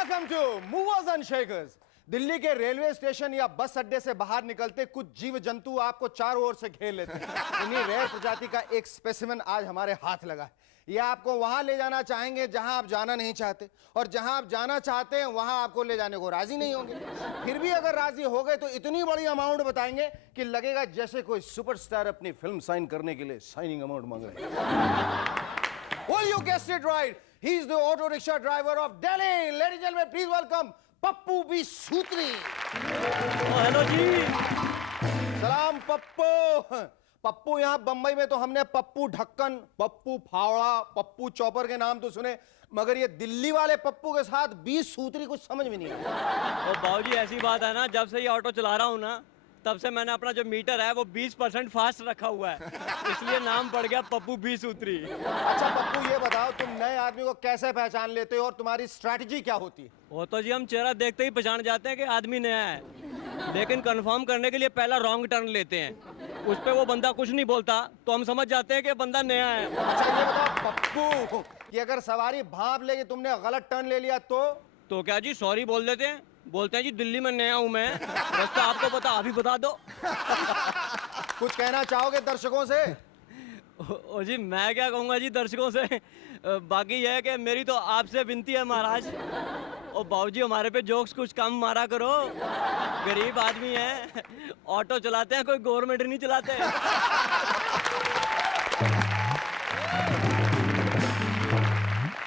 Welcome to movers and shakers. Delhi के railway station या बस अड्डे से बाहर निकलते कुछ जीव जंतु आपको चारों ओर से घेर लेते हैं। इन्हीं रेयर प्रजाति का एक स्पेसिमेन आज हमारे हाथ लगा है। ये आपको वहां ले जाना चाहेंगे जहां आप जाना नहीं चाहते, और जहां आप जाना चाहते हैं वहां आपको ले जाने को राजी नहीं होंगे। फिर भी अगर राजी हो गए तो इतनी बड़ी अमाउंट बताएंगे कि लगेगा जैसे कोई सुपरस्टार अपनी फिल्म साइन करने के लिए साइनिंग अमाउंट मांग रहे हैं। Well, you guessed it right. He's the auto rickshaw driver of Delhi. Ladies and gentlemen, please welcome Pappu बी सूत्री। हेलो जी। सलाम पप्पू। पप्पू यहाँ बंबई में तो हमने पप्पू ढक्कन, पप्पू फावड़ा, पप्पू चॉपर के नाम तो सुने, मगर ये दिल्ली वाले पप्पू के साथ 20 सूत्री कुछ समझ में नहीं आता। ओ बाबूजी, ऐसी बात है ना, जब से ये ऑटो चला रहा हूँ ना, तब से मैंने अपना जो मीटर है वो 20% फास्ट रखा हुआ है, इसलिए नाम पड़ गया पप्पू बी सूत्री। अच्छा पप्पू, ये बताओ तुम नए आदमी को कैसे पहचान लेते हो और तुम्हारी स्ट्रैटेजी क्या होती है? वो तो जी हम चेहरा देखते ही पहचान जाते हैं कि आदमी नया है, लेकिन कंफर्म करने के लिए पहला रॉन्ग टर्न लेते हैं। उस पे वो बंदा कुछ नहीं बोलता तो हम समझ जाते हैं कि बंदा नया है। अच्छा ये बताओ पप्पू कि अगर सवारी भांप लेके तुमने गलत टर्न ले लिया तो क्या जी, सॉरी बोल देते हैं, बोलते हैं जी दिल्ली में नया हूँ मैं, रास्ता आपको पता, अभी बता दो। कुछ कहना चाहोगे दर्शकों से? ओ जी, मैं क्या कहूँगा जी दर्शकों से, बाकी यह है कि मेरी तो आपसे विनती है महाराज, ओ बाबूजी हमारे पे जोक्स कुछ कम मारा करो, गरीब आदमी है, ऑटो चलाते हैं, कोई गवर्नमेंट नहीं चलाते।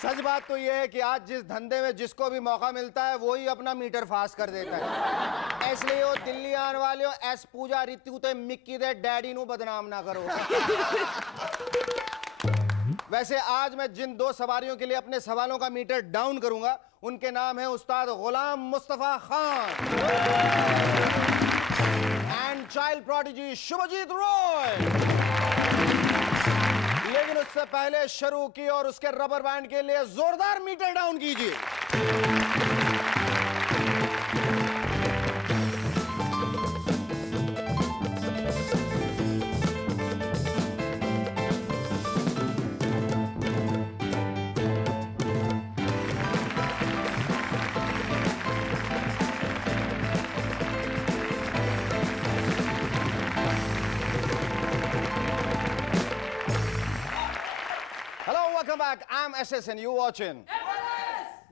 सच बात तो यह है कि आज जिस धंधे में जिसको भी मौका मिलता है वो ही अपना मीटर फास्ट कर देता है। इसलिए वो दिल्ली आने वाले हो एस पूजा ऋतु ते मिक्की दे डैडी नु बदनाम ना करो। वैसे आज मैं जिन दो सवारियों के लिए अपने सवालों का मीटर डाउन करूंगा उनके नाम है Ustad Ghulam Mustafa Khan and child prodigy Shubhajit Roy. लेकिन उससे पहले शुरू की और उसके रबर बैंड के लिए जोरदार मीटर डाउन कीजिए। Welcome back. I'm SS and you watching.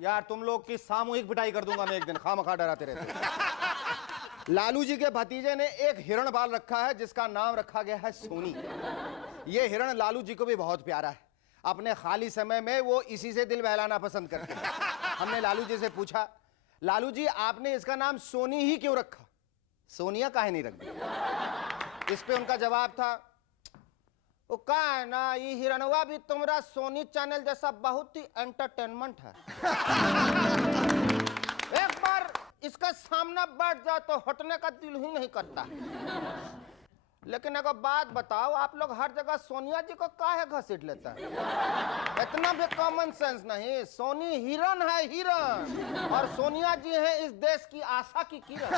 यार तुम लोग की सामूहिक पिटाई कर दूंगा मैं एक दिन, खामखा डराते रहते। लालू जी के भतीजे ने एक हिरण पाल रखा है जिसका नाम रखा गया है सोनी। ये हिरण लालू जी को भी बहुत प्यारा है। अपने खाली समय में वो इसी से दिल बहलाना पसंद करते हैं। हमने लालू जी से पूछा, लालू जी आपने इसका नाम सोनी ही क्यों रखा, सोनिया काहे नहीं रख दी? इस पे उनका जवाब था, वो का है ना, ये हिरणवा भी तुम्हारा सोनी चैनल जैसा बहुत ही एंटरटेनमेंट है। एक बार इसका सामना बैठ जाओ तो हटने का दिल ही नहीं करता। लेकिन एक बात बताओ, आप लोग हर जगह सोनिया जी को काहे घसीट लेता है? इतना भी कॉमन सेंस नहीं। सोनी हिरन है, हिरन, और सोनिया जी है इस देश की आशा की किरण।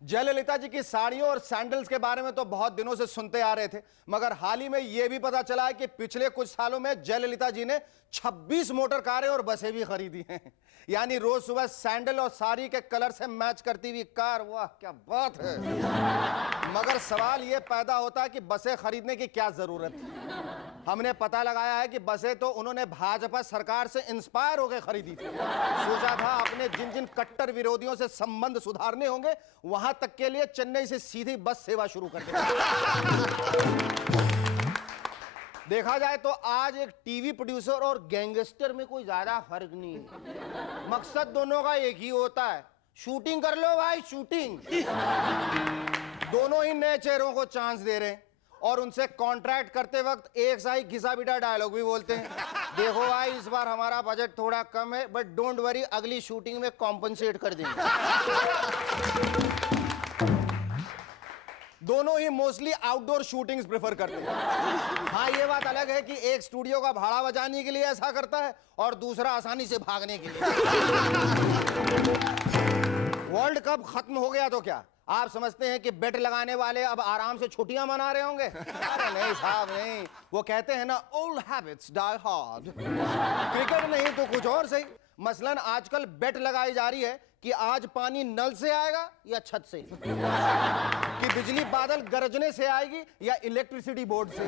जयललिता जी की साड़ियों और सैंडल्स के बारे में तो बहुत दिनों से सुनते आ रहे थे, मगर हाल ही में यह भी पता चला है कि पिछले कुछ सालों में जयललिता जी ने 26 मोटर कारें और बसें भी खरीदी हैं। यानी रोज सुबह सैंडल और साड़ी के कलर से मैच करती हुई कार, वाह क्या बात है। मगर सवाल यह पैदा होता है कि बसें खरीदने की क्या जरूरत है। हमने पता लगाया है कि बसें तो उन्होंने भाजपा सरकार से इंस्पायर होकर खरीदी थी। सोचा था अपने जिन जिन कट्टर विरोधियों से संबंध सुधारने होंगे वहां तक के लिए चेन्नई से सीधी बस सेवा शुरू कर दी। देखा जाए तो आज एक टीवी प्रोड्यूसर और गैंगस्टर में कोई ज्यादा फर्क नहीं है। मकसद दोनों का एक ही होता है, शूटिंग कर लो भाई, शूटिंग। दोनों ही नए चेहरों को चांस दे रहे हैं और उनसे कॉन्ट्रैक्ट करते वक्त एक सा ही घिसा पिटा डायलॉग भी बोलते हैं। देखो भाई इस बार हमारा बजट थोड़ा कम है, बट डोंट वरी, अगली शूटिंग में कॉम्पनसेट कर देंगे। दोनों ही मोस्टली आउटडोर शूटिंग्स प्रेफर करते हैं। हाँ ये बात अलग है कि एक स्टूडियो का भाड़ा बचाने के लिए ऐसा करता है और दूसरा आसानी से भागने के लिए। वर्ल्ड कप खत्म हो गया तो क्या, आप समझते हैं कि बेट लगाने वाले अब आराम से छुट्टियां मना रहे होंगे? अरे नहीं साहब नहीं, वो कहते हैं ना old habits die hard. Cricket नहीं तो कुछ और सही। मसलन आजकल बेट लगाई जा रही है कि आज पानी नल से आएगा या छत से, कि बिजली बादल गरजने से आएगी या इलेक्ट्रिसिटी बोर्ड से,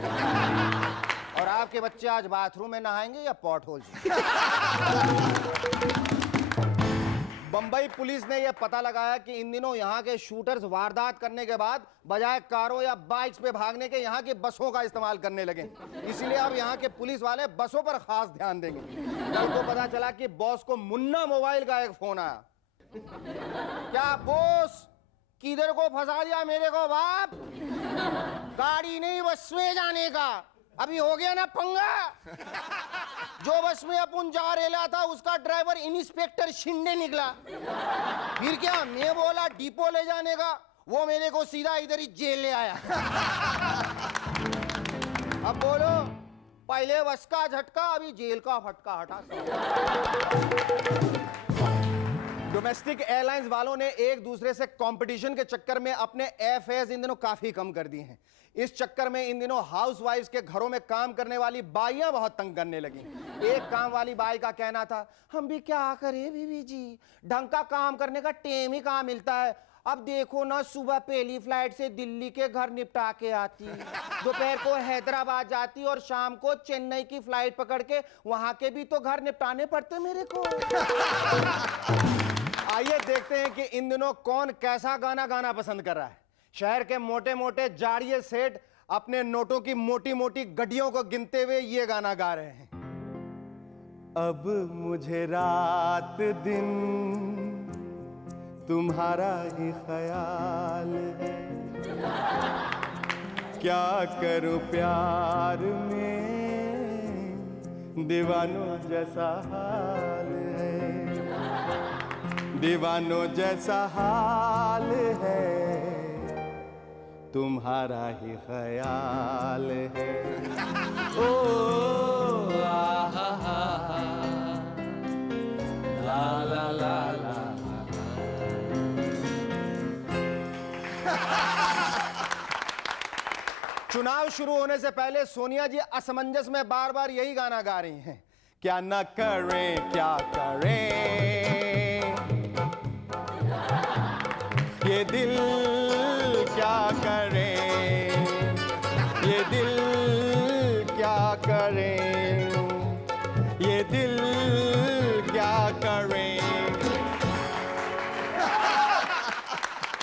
और आपके बच्चे आज बाथरूम में नहाएंगे या पॉट होल से। बंबई पुलिस ने यह पता लगाया कि इन दिनों यहाँ के शूटर्स वारदात करने के बाद बजाय कारों या बाइक्स पे भागने के यहाँ की बसों का इस्तेमाल करने लगे। इसीलिए अब यहाँ के पुलिस वाले बसों पर खास ध्यान देंगे। कल को पता चला कि बॉस को मुन्ना मोबाइल का एक फोन आया। क्या बॉस, किधर को फंसा दिया मेरे को बाप? गाड़ी नहीं बस में जाने का, अभी हो गया ना पंगा। जो बस में अपन जा रेला था उसका ड्राइवर इंस्पेक्टर शिंदे निकला। फिर क्या, मैं बोला डिपो ले जाने का, वो मेरे को सीधा इधर ही जेल ले आया। अब बोलो, पहले बस का झटका, अभी जेल का फटका हटा। डोमेस्टिक एयरलाइंस वालों ने एक दूसरे से कंपटीशन के चक्कर में अपने एयरफेयर्स इन दिनों काफी कम कर दिए हैं। इस चक्कर में इन दिनों हाउसवाइफ्स के घरों में काम करने वाली बाइयां बहुत तंग करने लगी। एक काम वाली बाई का कहना था, हम भी क्या करें बीवी जी, ढंग का काम करने का टेम ही कहाँ मिलता है। अब देखो ना, सुबह पहली फ्लाइट से दिल्ली के घर निपटा के आती, दोपहर को हैदराबाद जाती और शाम को चेन्नई की फ्लाइट पकड़ के वहां के भी तो घर निपटाने पड़ते मेरे को। आइए देखते हैं कि इन दिनों कौन कैसा गाना गाना पसंद कर रहा है। शहर के मोटे मोटे जाड़िए सेठ अपने नोटों की मोटी मोटी गड्डियों को गिनते हुए ये गाना गा रहे हैं। अब मुझे रात दिन तुम्हारा ही ख्याल है, क्या करूं प्यार में दीवानों जैसा हाल है, दीवानों जैसा हाल है, तुम्हारा ही ख्याल है। ओ ला ला ला ला। चुनाव शुरू होने से पहले सोनिया जी असमंजस में बार बार यही गाना गा रही हैं। क्या न करें क्या करें, ये दिल क्या करे, ये दिल क्या करे, ये दिल क्या करे।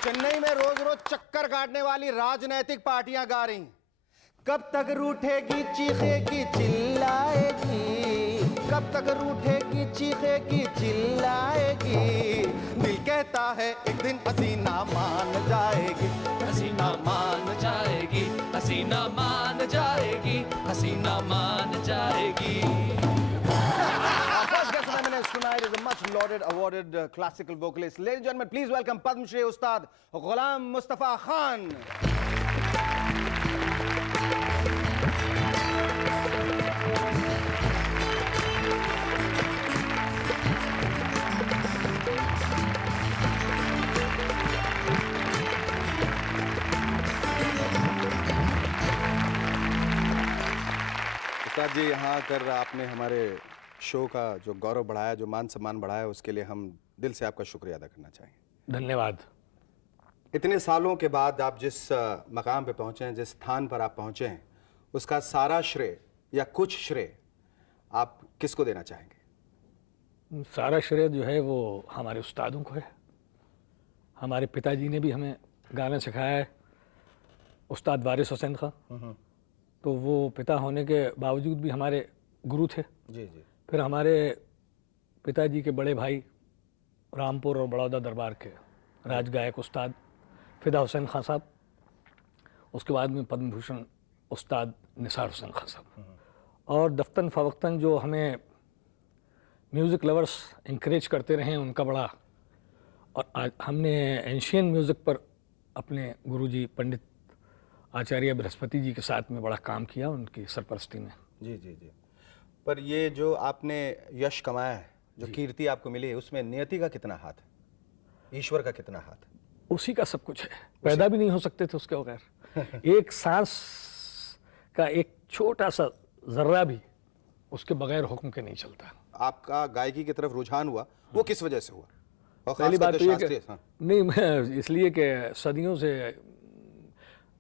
चेन्नई में रोज रोज चक्कर काटने वाली राजनैतिक पार्टियां गा रही, कब तक रूठेगी चीखेगी चिल्लाएगी, कब तक रूठेगी चीखेगी चिल्लाएगी, दिल कहता है एक दिन हसीना मान जाएगी, हसीना मान जाएगी, हसीना मान जाएगी, हसीना मान जाएगी। Our first guest on M&S tonight is a much lauded, awarded classical vocalist. Ladies and gentlemen, please welcome Padma Shri Ustad Ghulam Mustafa Khan. उस्ताद जी, यहाँ आकर आपने हमारे शो का जो गौरव बढ़ाया, जो मान सम्मान बढ़ाया, उसके लिए हम दिल से आपका शुक्रिया अदा करना चाहेंगे। धन्यवाद। इतने सालों के बाद आप जिस मकाम पे पहुँचे हैं, जिस स्थान पर आप पहुँचे हैं, उसका सारा श्रेय या कुछ श्रेय आप किसको देना चाहेंगे? सारा श्रेय जो है वो हमारे उस्तादों को है। हमारे पिताजी ने भी हमें गाना सिखाया है, उस्ताद वारिस हुसैन खां। तो वो पिता होने के बावजूद भी हमारे गुरु थे। जी जी। फिर हमारे पिताजी के बड़े भाई रामपुर और बड़ौदा दरबार के राजगायक उस्ताद फिदा हुसैन खां साहब, उसके बाद में पद्म भूषण उस्ताद निसार हुसैन खां साहब, और दफ्तन फ़वक्तन जो हमें म्यूज़िक लवर्स इंकरेज करते रहे हैं, उनका बड़ा। और आज हमने एंशियन म्यूज़िक पर अपने गुरुजी पंडित आचार्य बृहस्पति जी के साथ में बड़ा काम किया, उनकी सरपरस्ती में। जी जी जी। पर ये जो आपने यश कमाया है, जो कीर्ति आपको मिली है, उसमें नियति का कितना हाथ है, ईश्वर का कितना हाथ है? उसी का सब कुछ है, पैदा भी नहीं हो सकते थे उसके बगैर। एक सांस का एक छोटा सा जर्रा भी उसके बगैर हुक्म के नहीं चलता। आपका गायकी की तरफ रुझान हुआ, वो किस वजह से हुआ? और पहली खास बात करके तो ये कि शास्त्रीय, हाँ। नहीं, मैं इसलिए कि सदियों से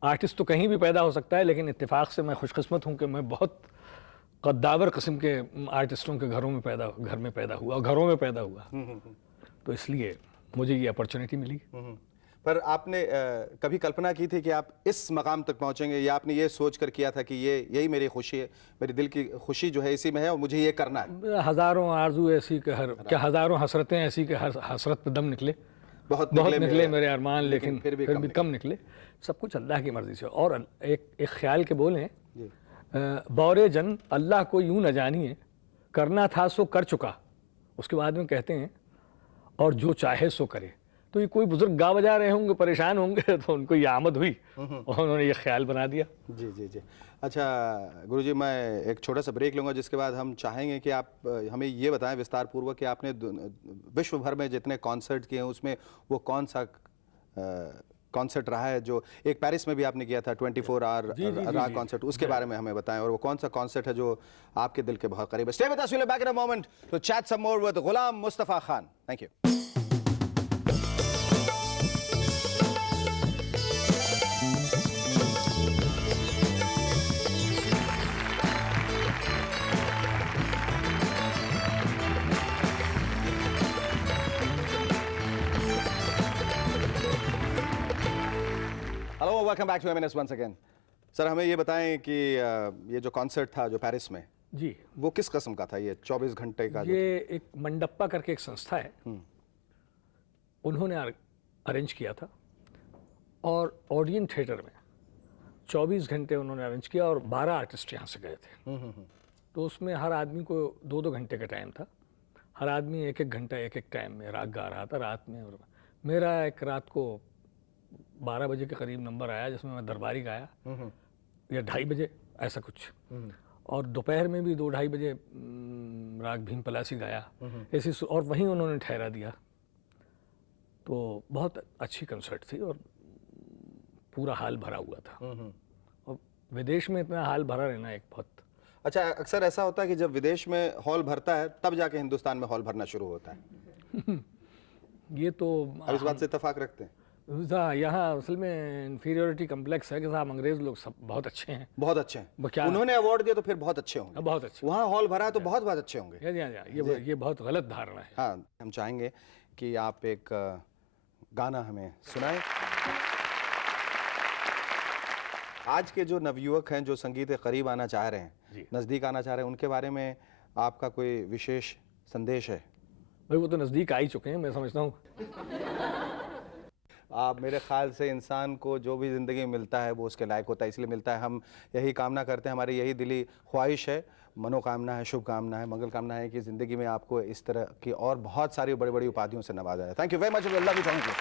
आर्टिस्ट तो कहीं भी पैदा हो सकता है, लेकिन इत्तेफाक से मैं खुशकिस्मत हूँ कि मैं बहुत कद्दावर किस्म के आर्टिस्टों के घर में पैदा हुआ और घरों में पैदा हुआ, तो इसलिए मुझे ये अपॉर्चुनिटी मिली। पर आपने कभी कल्पना की थी कि आप इस मकाम तक पहुंचेंगे, या आपने ये सोच कर किया था कि यही मेरी खुशी है, मेरी दिल की खुशी जो है इसी में है और मुझे ये करना है? हज़ारों आरजू ऐसी कि हज़ारों हसरतें ऐसी कि हर हसरत पे दम निकले, बहुत निकले मेरे अरमान, लेकिन फिर भी कम निकले। सब कुछ अल्लाह की मर्ज़ी से। और एक ख्याल के बोल हैं, बौरे जन अल्लाह को यूं न जानिए, करना था सो कर चुका। उसके बाद में कहते हैं और जो चाहे सो करे। तो ये कोई बुजुर्ग गा बजा रहे होंगे, परेशान होंगे, तो उनको ये आमद हुई और उन्होंने ये ख्याल बना दिया। जी जी जी। अच्छा गुरुजी, मैं एक छोटा सा ब्रेक लूँगा, जिसके बाद हम चाहेंगे कि आप हमें ये बताएं विस्तार पूर्वक कि आपने विश्व भर में जितने कॉन्सर्ट किए हैं उसमें वो कौन सा कॉन्सर्ट रहा है जो एक पेरिस में भी आपने किया था 24 आवर राग कॉन्सर्ट, उसके बारे में हमें बताएं, और वो कौन सा कॉन्सर्ट है जो आपके दिल के बहुत करीब है। Stay with us, we'll be back in a moment to chat some more with Ghulam Mustafa Khan. Thank you. Hello, welcome back to M&S once again. Sir, हमें ये बताएं कि ये जो कॉन्सर्ट था जो पेरिस में, जी, वो किस किस्म का था? ये 24 घंटे का ये एक मंडप्पा करके एक संस्था है, उन्होंने अरेंज किया था, और ओडियन थिएटर में 24 घंटे उन्होंने अरेंज किया और 12 आर्टिस्ट यहाँ से गए थे। तो उसमें हर आदमी को 2-2 घंटे का टाइम था, हर आदमी 1-1 घंटा 1-1 टाइम में राग गा रहा था रात में। और मेरा एक रात को 12 बजे के करीब नंबर आया जिसमें मैं दरबारी गाया, या 2:30 बजे ऐसा कुछ, और दोपहर में भी 2-2:30 बजे राग भीम पलासी गाया ऐसी, और वहीं उन्होंने ठहरा दिया। तो बहुत अच्छी कंसर्ट थी और पूरा हाल भरा हुआ था, और विदेश में इतना हाल भरा रहना एक बहुत। अच्छा, अक्सर ऐसा होता है कि जब विदेश में हॉल भरता है तब जाके हिंदुस्तान में हॉल भरना शुरू होता है। ये तो आप इस बात से इत्तेफाक रखते हैं? यहाँ असल में इन्फीरियोरिटी कम्प्लेक्स है कि साहब अंग्रेज लोग सब बहुत अच्छे हैं, बहुत अच्छे हैं। क्या उन्होंने अवार्ड दिया तो फिर बहुत अच्छे होंगे, बहुत अच्छे। वहाँ हॉल भरा है तो बहुत बहुत अच्छे होंगे। ये बहुत गलत धारणा है। हाँ, हम चाहेंगे कि आप एक गाना हमें सुनाएं। आज के जो नवयुवक हैं जो संगीत के करीब आना चाह रहे हैं, नज़दीक आना चाह रहे हैं, उनके बारे में आपका कोई विशेष संदेश है? भाई वो तो नज़दीक आ ही चुके हैं, मैं समझता हूँ। आप, मेरे ख्याल से इंसान को जो भी ज़िंदगी में मिलता है वो उसके लायक होता है, इसलिए मिलता है। हम यही कामना करते हैं, हमारी यही दिली ख्वाहिश है, मनोकामना है, शुभकामना है, मंगल कामना है कि ज़िंदगी में आपको इस तरह की और बहुत सारी बड़ी बड़ी उपाधियों से नवाजा जाए। Thank you very much, love you, thank you.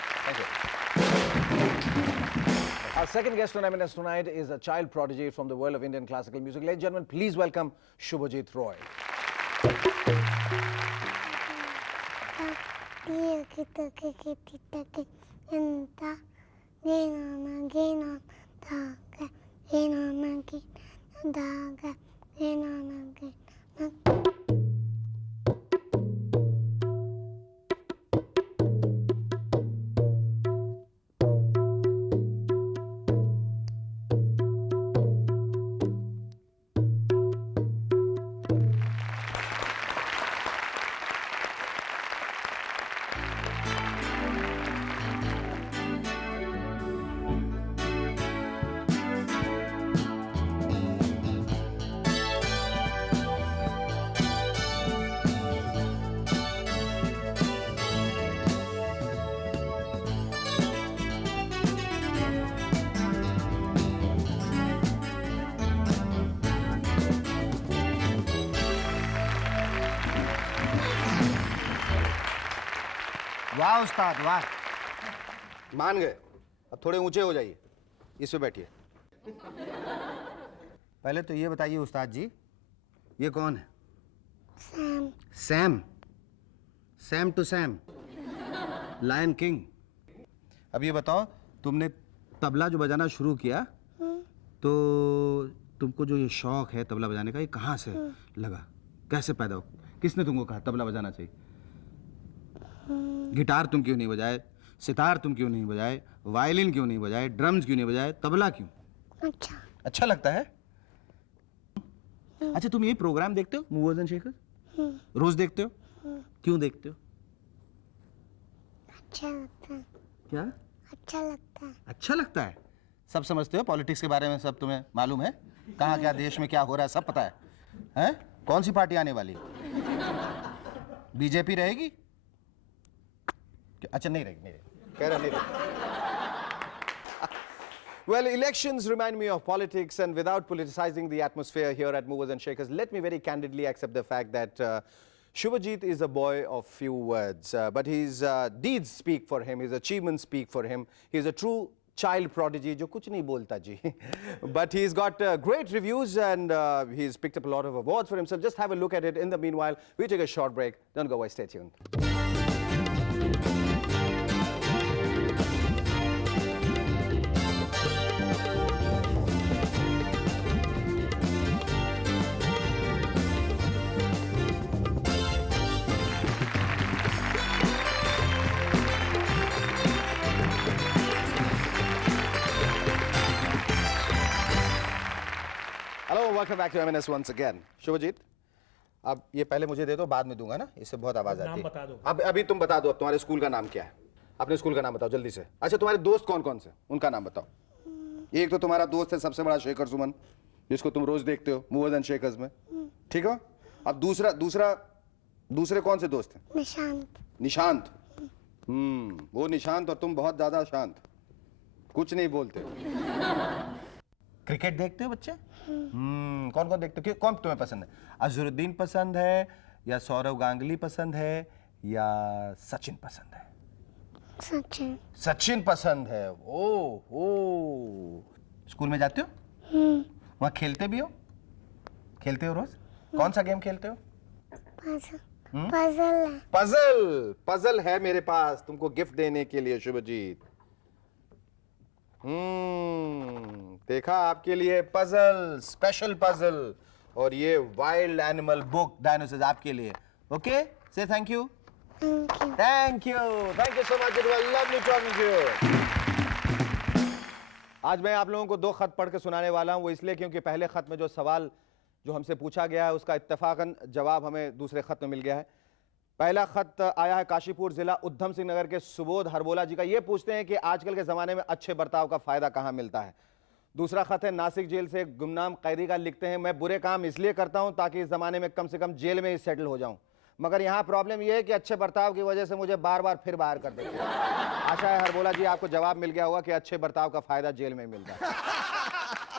Our second guest on M&S tonight is a child prodigy from the world of Indian classical music. Ladies and gentlemen, please welcome Shubhajit Roy. वाह उस्ताद वाह, मान गए। अब थोड़े ऊंचे हो जाइए, इस पे बैठिए। पहले तो ये बताइए उस्ताद जी, ये कौन है? Sam. Sam? Sam to Sam, lion king. अब ये बताओ, तुमने तबला जो बजाना शुरू किया तो तुमको जो ये शौक है तबला बजाने का, ये कहाँ से लगा, कैसे पैदा हो, किसने तुमको कहा तबला बजाना चाहिए? गिटार तुम क्यों नहीं बजाए, सितार तुम क्यों नहीं बजाए, वायलिन क्यों नहीं बजाए, ड्रम्स क्यों नहीं बजाए, तबला क्यों? अच्छा लगता है? अच्छा, तुम ये प्रोग्राम देखते हो मूवर्स एंड शेकर्स? रोज देखते हो? क्यों देखते हो? अच्छा लगता है। क्या अच्छा लगता है। अच्छा लगता है? सब समझते हो पॉलिटिक्स के बारे में? सब तुम्हें मालूम है कहाँ क्या देश में क्या हो रहा है, सब पता है? हैं? कौन सी पार्टी आने वाली? बीजेपी रहेगी? अच्छा, नहीं रहेगी, नहीं रहेगी, कह रहा नहीं रहेगी। Well, elections remind me of politics, and without politicizing the atmosphere here at Movers and Shakers, let me very candidly accept the fact that Shubhajit is a boy of few words, but his deeds speak for him, his achievements speak for him. He is a true child prodigy, jo kuch nahi bolta ji. But he's got great reviews, and he's picked up a lot of awards for himself. Just have a look at it. In the meanwhile, we take a short break. Don't go away, stay tuned. Hello, welcome back to M&S once again. Subhajit, अब ये पहले मुझे दे दो, बाद में दूंगा ना, इससे बहुत आवाज आती है। बता दो। अब अभी तुम बता दो, अब तुम्हारे स्कूल का नाम क्या है? अपने स्कूल का नाम बताओ जल्दी से। अच्छा, तुम्हारे दोस्त कौन कौन से, उनका नाम बताओ। एक तो तुम्हारा दोस्त है सबसे बड़ा, शेखर सुमन, जिसको तुम रोज देखते हो मूवर्स एंड शेकर्स में, ठीक हो? अब दूसरे कौन से दोस्त हैं? निशांत। वो निशांत और तुम बहुत ज्यादा शांत, कुछ नहीं बोलते। क्रिकेट देखते हो बच्चे? कौन कौन देखते हो? कौन तुम्हें पसंद है? अजहरुद्दीन पसंद है, या सौरव गांगुली पसंद है, या सचिन पसंद है? सचिन पसंद है। ओ स्कूल में जाते हो? वहाँ खेलते भी हो? खेलते हो रोज? कौन सा गेम खेलते हो? पजल है मेरे पास तुमको गिफ्ट देने के लिए शुभजीत। देखा, आपके लिए पजल, स्पेशल पजल, और ये वाइल्ड एनिमल बुक डायनोसॉर्स आपके लिए। Okay, say thank you. Thank you so much, it was lovely talking to you. आज मैं आप लोगों को दो खत पढ़ के सुनाने वाला हूं, वो इसलिए क्योंकि पहले खत में जो सवाल जो हमसे पूछा गया है उसका इत्तेफाकन जवाब हमें दूसरे खत में मिल गया है। पहला खत आया है काशीपुर जिला उधम सिंह नगर के सुबोध हरबोला जी का। ये पूछते हैं कि आजकल के ज़माने में अच्छे बर्ताव का फ़ायदा कहाँ मिलता है। दूसरा खत है नासिक जेल से गुमनाम कैदी का, लिखते हैं मैं बुरे काम इसलिए करता हूँ ताकि इस ज़माने में कम से कम जेल में ही सेटल हो जाऊँ, मगर यहाँ प्रॉब्लम ये है कि अच्छे बर्ताव की वजह से मुझे बार बार फिर बाहर कर देते हैं। आशा है हरबोला जी आपको जवाब मिल गया होगा कि अच्छे बर्ताव का फ़ायदा जेल में मिलता है।